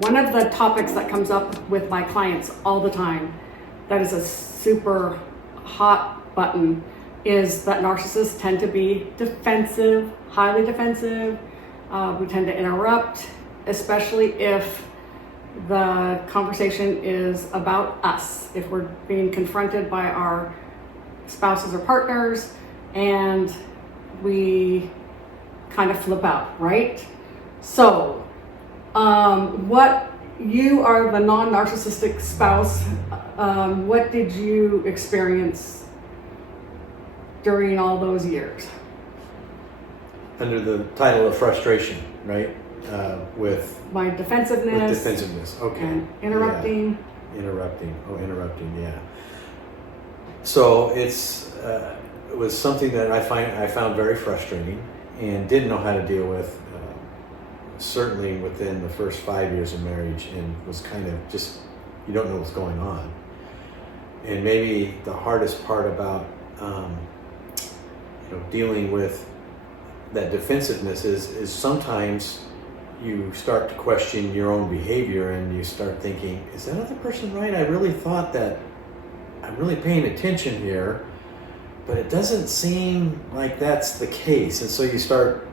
one of the topics that comes up with my clients all the time, that is a super hot button, is that narcissists tend to be defensive, highly defensive. We tend to interrupt, especially if the conversation is about us, if we're being confronted by our spouses or partners and we kind of flip out, right? So, what you are the non-narcissistic spouse, what did you experience during all those years? Under the title of frustration, right? With My defensiveness. With defensiveness, okay. And interrupting. Yeah. Interrupting, yeah. So it was something that I found very frustrating and didn't know how to deal with, certainly within the first 5 years of marriage, and was kind of just, you don't know what's going on. And maybe the hardest part about dealing with that defensiveness is sometimes you start to question your own behavior and you start thinking, is that other person right? I really thought that I'm really paying attention here, but it doesn't seem like that's the case. And so you start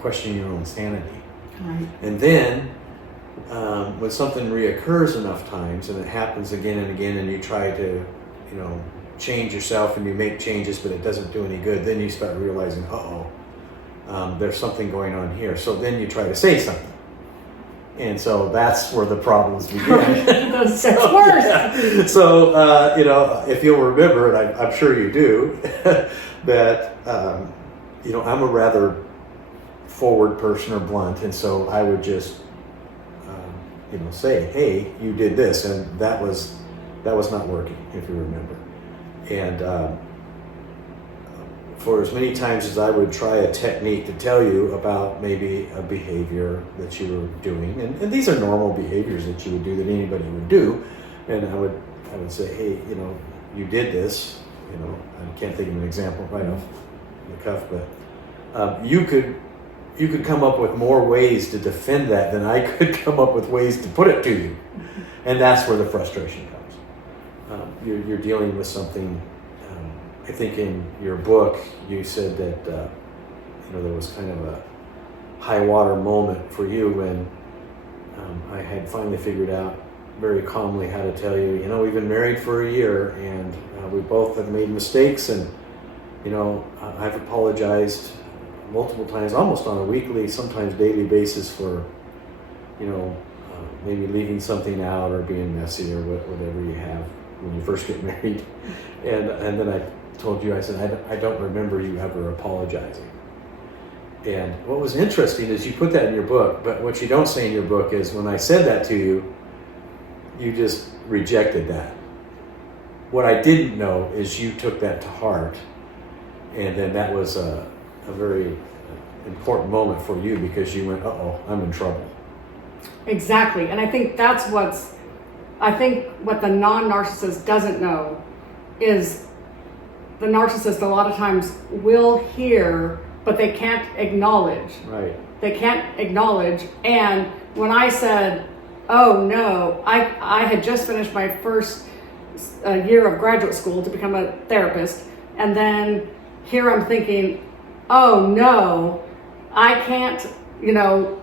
questioning your own sanity. Right. And then when something reoccurs enough times and it happens again and again and you try to, change yourself and you make changes, but it doesn't do any good, then you start realizing, there's something going on here. So then you try to say something. And so that's where the problems begin. That's worse. Yeah. So, if you'll remember, and I'm sure you do, that, I'm a rather forward person or blunt. And so I would just, say, hey, you did this. And that was not working, if you remember. And for as many times as I would try a technique to tell you about maybe a behavior that you were doing, and these are normal behaviors that you would do, that anybody would do, and I would say, hey, you did this, I can't think of an example right off the cuff, but you could come up with more ways to defend that than I could come up with ways to put it to you, and that's where the frustration comes. You're dealing with something. I think in your book you said that there was kind of a high water moment for you when I had finally figured out very calmly how to tell you, we've been married for a year and we both have made mistakes, and I've apologized multiple times, almost on a weekly, sometimes daily basis for maybe leaving something out or being messy or whatever you have when you first get married. And then I told you, I said, I don't remember you ever apologizing. And what was interesting is you put that in your book, but what you don't say in your book is when I said that to you, you just rejected that. What I didn't know is you took that to heart, and then that was a very important moment for you because you went, I'm in trouble. Exactly. And I think that's what the non-narcissist doesn't know is the narcissist a lot of times will hear, but they can't acknowledge. Right. They can't acknowledge. And when I said, oh no, I had just finished my first year of graduate school to become a therapist. And then here I'm thinking, oh no, I can't,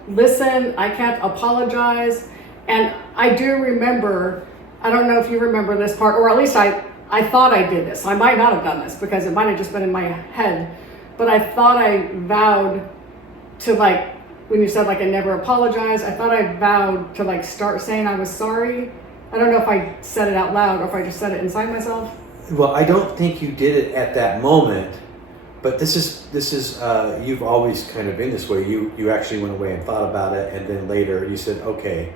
listen, I can't apologize. And I do remember, I don't know if you remember this part, or at least I thought I did this. I might not have done this because it might have just been in my head, but I thought I vowed to, when you said I never apologize, I thought I vowed to start saying I was sorry. I don't know if I said it out loud or if I just said it inside myself. Well, I don't think you did it at that moment, but this is you've always kind of been this way. You actually went away and thought about it, and then later you said, okay,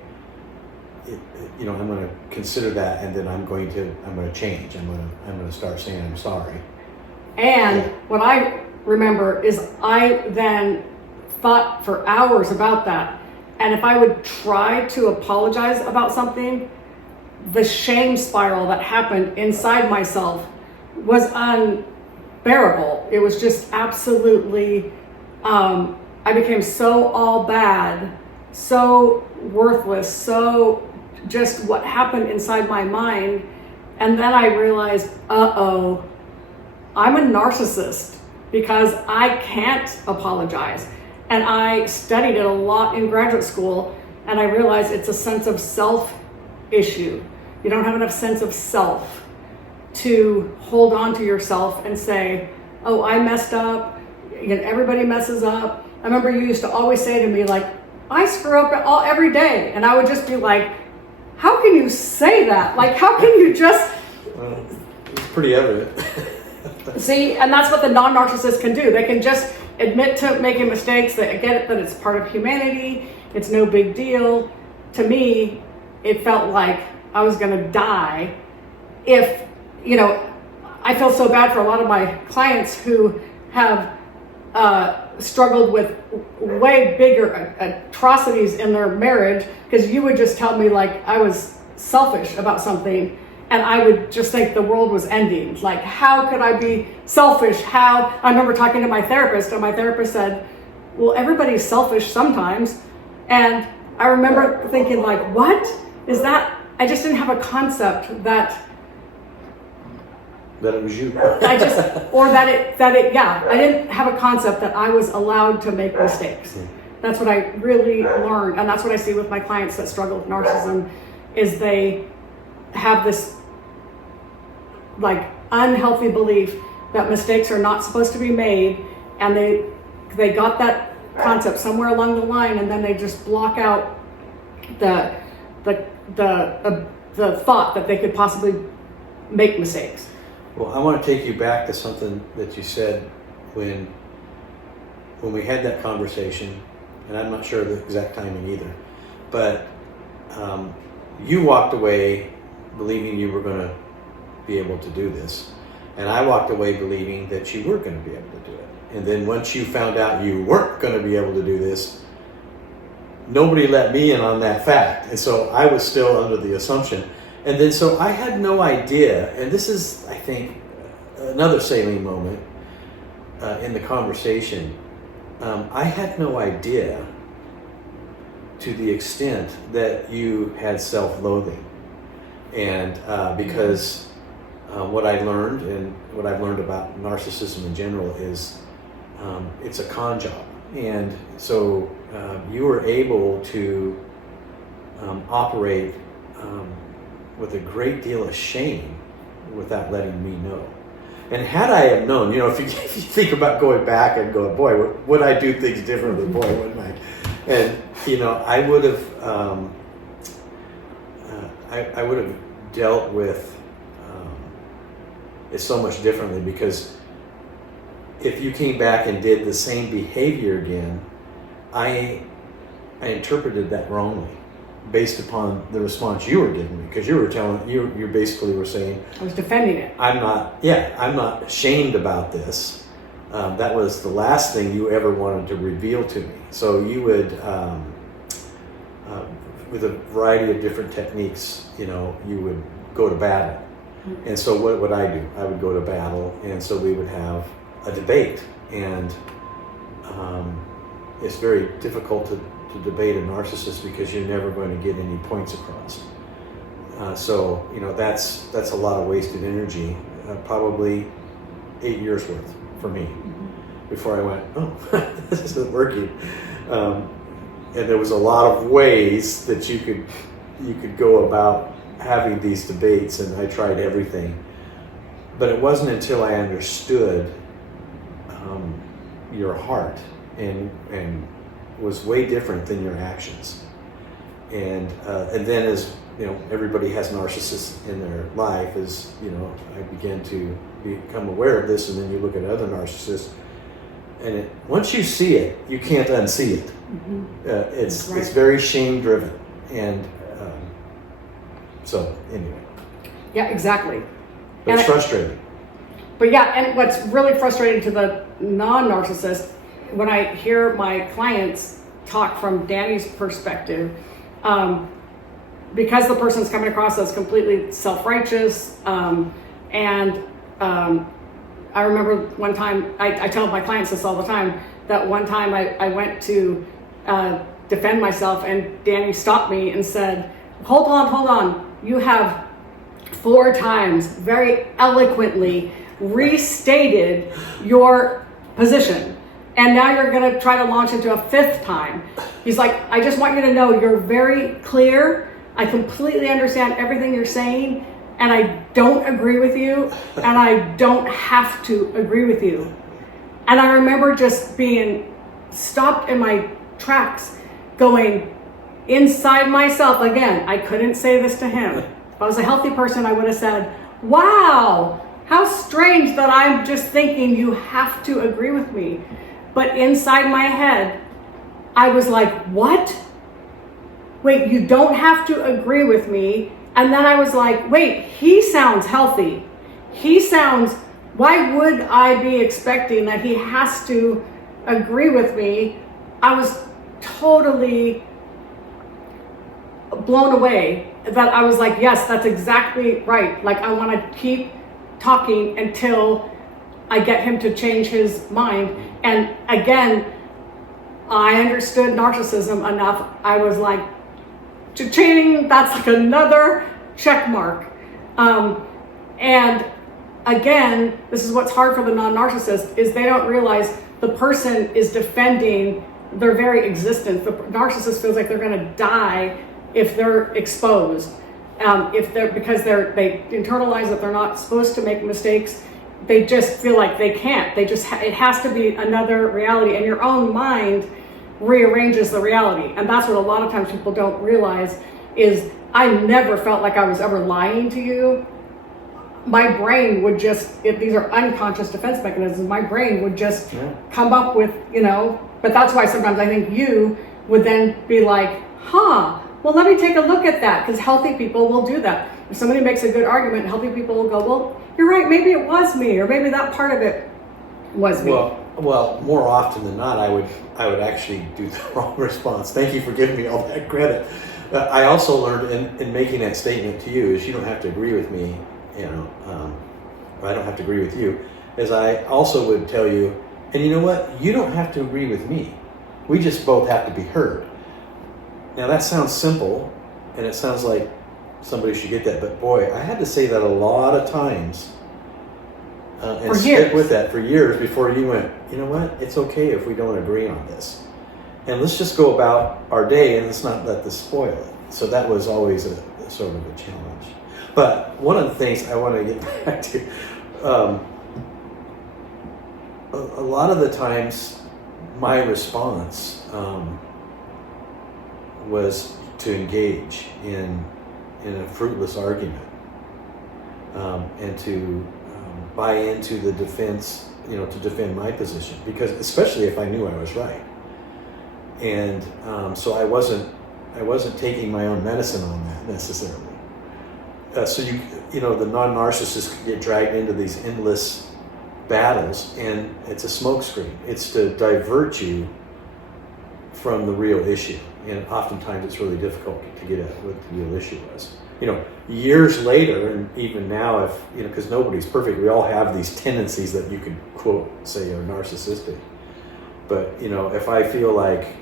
I'm going to consider that, and then I'm going to change. I'm going to start saying I'm sorry. And what I remember is I then thought for hours about that. And if I would try to apologize about something, the shame spiral that happened inside myself was unbearable. It was just absolutely, I became so all bad so worthless, so just what happened inside my mind. And then I realized, uh-oh, I'm a narcissist because I can't apologize. And I studied it a lot in graduate school, and I realized it's a sense of self issue. You don't have enough sense of self to hold on to yourself and say, oh, I messed up. Everybody messes up. I remember you used to always say to me, like, I screw up every day. And I would just be like, how can you say that? Like, how can you just... It's pretty evident. See, and that's what the non-narcissist can do. They can just admit to making mistakes. They get it, that it's part of humanity. It's no big deal. To me, it felt like I was going to die if, I feel so bad for a lot of my clients who have struggled with way bigger atrocities in their marriage, because you would just tell me like I was selfish about something, and I would just think the world was ending. Like, how could I be selfish? I remember talking to my therapist, and my therapist said, well, everybody's selfish sometimes. And I remember thinking, like, what is that? I just didn't have a concept that it was you. I didn't have a concept that I was allowed to make mistakes. That's what I really learned. And that's what I see with my clients that struggle with narcissism, is they have this like unhealthy belief that mistakes are not supposed to be made, and they got that concept somewhere along the line, and then they just block out the thought that they could possibly make mistakes. Well, I want to take you back to something that you said when we had that conversation, and I'm not sure of the exact timing either, but you walked away believing you were going to be able to do this, and I walked away believing that you were going to be able to do it. And then once you found out you weren't going to be able to do this, nobody let me in on that fact, and so I was still under the assumption. And then so I had no idea, and this is, I think, another salient moment in the conversation. I had no idea to the extent that you had self-loathing. And because what I learned, and what I've learned about narcissism in general, is it's a con job. And so you were able to operate with a great deal of shame without letting me know. And had I have known, if you think about going back and going, boy, would I do things differently? Boy, wouldn't I? And, I would have, I would have dealt with it so much differently, because if you came back and did the same behavior again, I interpreted that wrongly, based upon the response you were giving me, because you basically were saying, I was defending it. I'm not ashamed about this. That was the last thing you ever wanted to reveal to me. So you would, with a variety of different techniques, you would go to battle. Mm-hmm. And so what would I do? I would go to battle, and so we would have a debate. And it's very difficult to debate a narcissist, because you're never going to get any points across. So that's a lot of wasted energy, probably 8 years worth for me, before I went, oh, this isn't working. And there was a lot of ways that you could go about having these debates, and I tried everything. But it wasn't until I understood your heart and was way different than your actions. And then, as everybody has narcissists in their life, as I began to become aware of this, and then you look at other narcissists, and once you see it, you can't unsee it. Mm-hmm. It's very shame driven, and so anyway. Yeah, exactly. But it's frustrating. But yeah, and what's really frustrating to the non-narcissist, when I hear my clients talk from Danny's perspective, because the person's coming across as completely self-righteous, and I remember one time, I tell my clients this all the time, that one time I went to defend myself, and Danny stopped me and said, hold on, you have 4 times very eloquently restated your position, and now you're going to try to launch into a 5th time. He's like, I just want you to know you're very clear. I completely understand everything you're saying, and I don't agree with you, and I don't have to agree with you. And I remember just being stopped in my tracks, going inside myself. Again, I couldn't say this to him. If I was a healthy person, I would have said, wow, how strange that I'm just thinking you have to agree with me. But inside my head, I was like, what? Wait, you don't have to agree with me. And then I was like, wait, he sounds healthy. Why would I be expecting that he has to agree with me? I was totally blown away that I was like, yes, that's exactly right. Like, I want to keep talking until I get him to change his mind. And again, I understood narcissism enough. I was like, cha-ching, that's like another check mark. And again, this is what's hard for the non-narcissist, is they don't realize the person is defending their very existence. The narcissist feels like they're going to die if they're exposed. Because they internalize that they're not supposed to make mistakes. They just feel like they can't. It has to be another reality, and your own mind rearranges the reality. And that's what a lot of times people don't realize is, I never felt like I was ever lying to you. My brain would just, these are unconscious defense mechanisms, my brain would just come up with, but that's why sometimes I think you would then be like, well, let me take a look at that, because healthy people will do that. If somebody makes a good argument, healthy people will go, well, you're right, maybe it was me, or maybe that part of it was me. Well, more often than not, I would actually do the wrong response. Thank you for giving me all that credit. I also learned in making that statement to you is you don't have to agree with me, I don't have to agree with you, as I also would tell you, and you know what? You don't have to agree with me. We just both have to be heard. Now that sounds simple, and it sounds like somebody should get that, but boy, I had to say that a lot of times and stick with that for years before you went, you know what? It's okay if we don't agree on this. And let's just go about our day and let's not let this spoil it. So that was always a sort of a challenge. But one of the things I want to get back to, a lot of the times my response was to engage in a fruitless argument and to buy into the defense, to defend my position, because especially if I knew I was right. And so I wasn't taking my own medicine on that necessarily. So the non-narcissists get dragged into these endless battles, and it's a smokescreen. It's to divert you from the real issue, and oftentimes it's really difficult to get at what the real issue was. Years later, and even now, if because nobody's perfect, we all have these tendencies that you could quote say are narcissistic. But if I feel like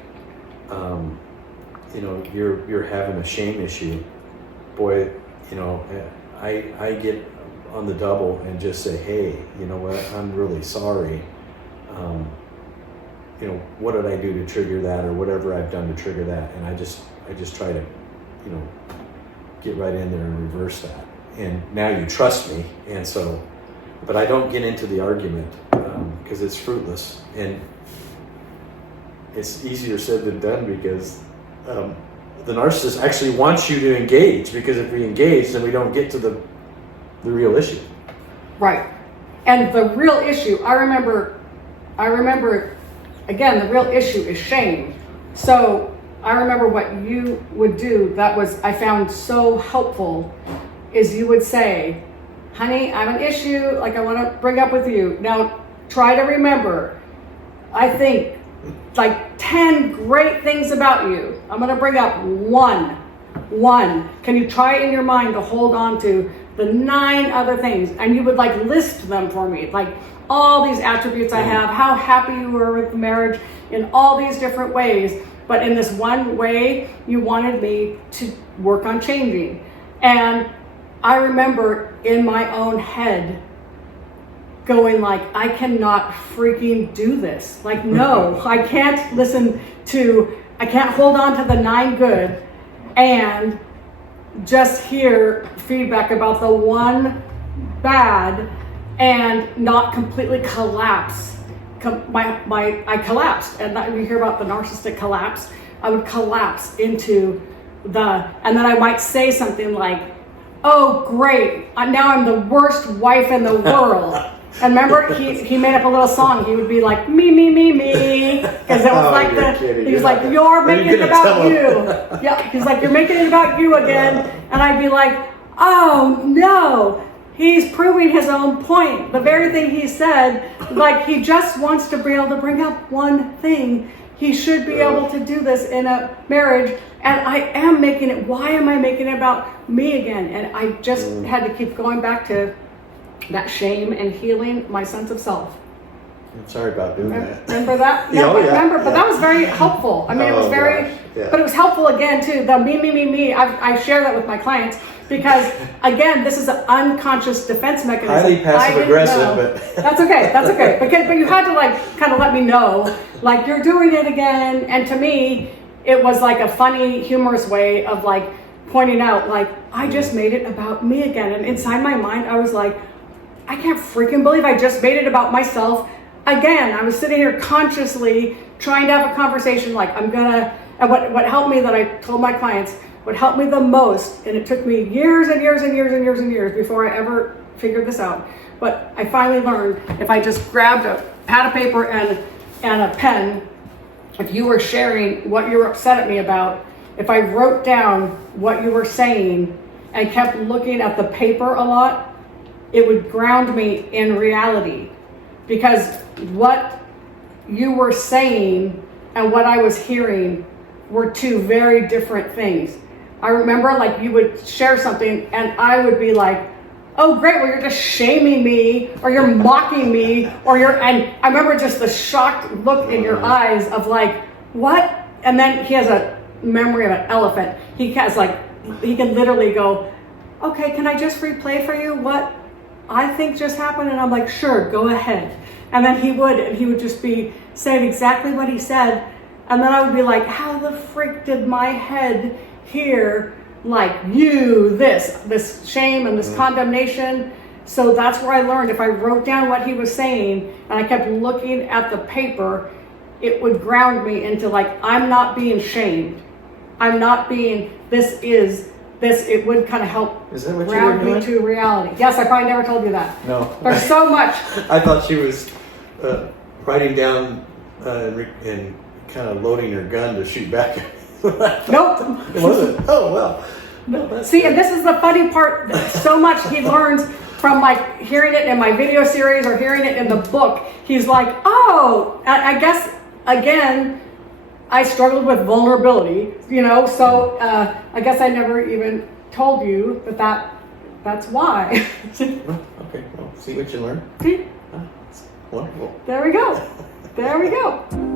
you're having a shame issue, boy, I get on the double and just say, hey, you know what, I'm really sorry. What did I do to trigger that, or whatever I've done to trigger that, and I just try to, get right in there and reverse that. And now you trust me, and so, but I don't get into the argument because it's fruitless, and it's easier said than done, because the narcissist actually wants you to engage, because if we engage, then we don't get to the real issue. Right. And the real issue, I remember, again, the real issue is shame. So I remember what you would do that was, I found so helpful, is you would say, honey, I have an issue, like I want to bring up with you. Now, try to remember, I think, like 10 great things about you. I'm going to bring up one. Can you try in your mind to hold on to the 9 other things? And you would like list them for me, like all these attributes I have, how happy you were with the marriage in all these different ways. but in this one way, you wanted me to work on changing. And I remember in my own head going like, I cannot freaking do this. Like, no, I can't I can't hold on to the 9 good and just hear feedback about the 1 bad and not completely collapse. I collapsed, and you hear about the narcissistic collapse. I would collapse into and then I might say something like, oh great, now I'm the worst wife in the world. And remember, he made up a little song. He would be like, me, because it was he was like, you're making it about you. Yeah, he's like, you're making it about you again. And I'd be like, oh no, he's proving his own point. The very thing he said, like he just wants to be able to bring up one thing. He should be able to do this in a marriage. And I am making it, why am I making it about me again? And I just had to keep going back to that shame and healing my sense of self. I'm sorry about doing that. Remember that? No, but that was very helpful. I mean, it was but it was helpful again too. The me. I share that with my clients because again, this is an unconscious defense mechanism. Highly passive aggressive, but that's okay. But you had to like kind of let me know, like you're doing it again. And to me, it was like a funny, humorous way of like pointing out, like I just made it about me again. And inside my mind, I was like, I can't freaking believe I just made it about myself again. I was sitting here consciously trying to have a conversation like and what helped me that I told my clients, what helped me the most, and it took me years and years before I ever figured this out, but I finally learned if I just grabbed a pad of paper and a pen, if you were sharing what you were upset at me about, if I wrote down what you were saying and kept looking at the paper a lot, it would ground me in reality, because what you were saying and what I was hearing were 2 very different things. I remember like you would share something and I would be like, oh great, well you're just shaming me or you're mocking me and I remember just the shocked look in your eyes of like, what? And then he has a memory of an elephant. He can literally go, okay, can I just replay for you what I think just happened? And I'm like, sure, go ahead. And then he would just be saying exactly what he said. And then I would be like, how the frick did my head hear like this shame and this condemnation? So that's where I learned if I wrote down what he was saying and I kept looking at the paper, it would ground me into like, I'm not being shamed. I'm not being, it would kind of help ground me to reality. Yes, I probably never told you that. No. There's so much. I thought she was writing down and kind of loading her gun to shoot back. Nope. It wasn't. Oh, well. No, See, and this is the funny part. So much he learns from like hearing it in my video series or hearing it in the book. He's like, oh, I guess, again, I struggled with vulnerability, so I guess I never even told you that's why. Okay, well, see what you learn. See? It's wonderful. There we go.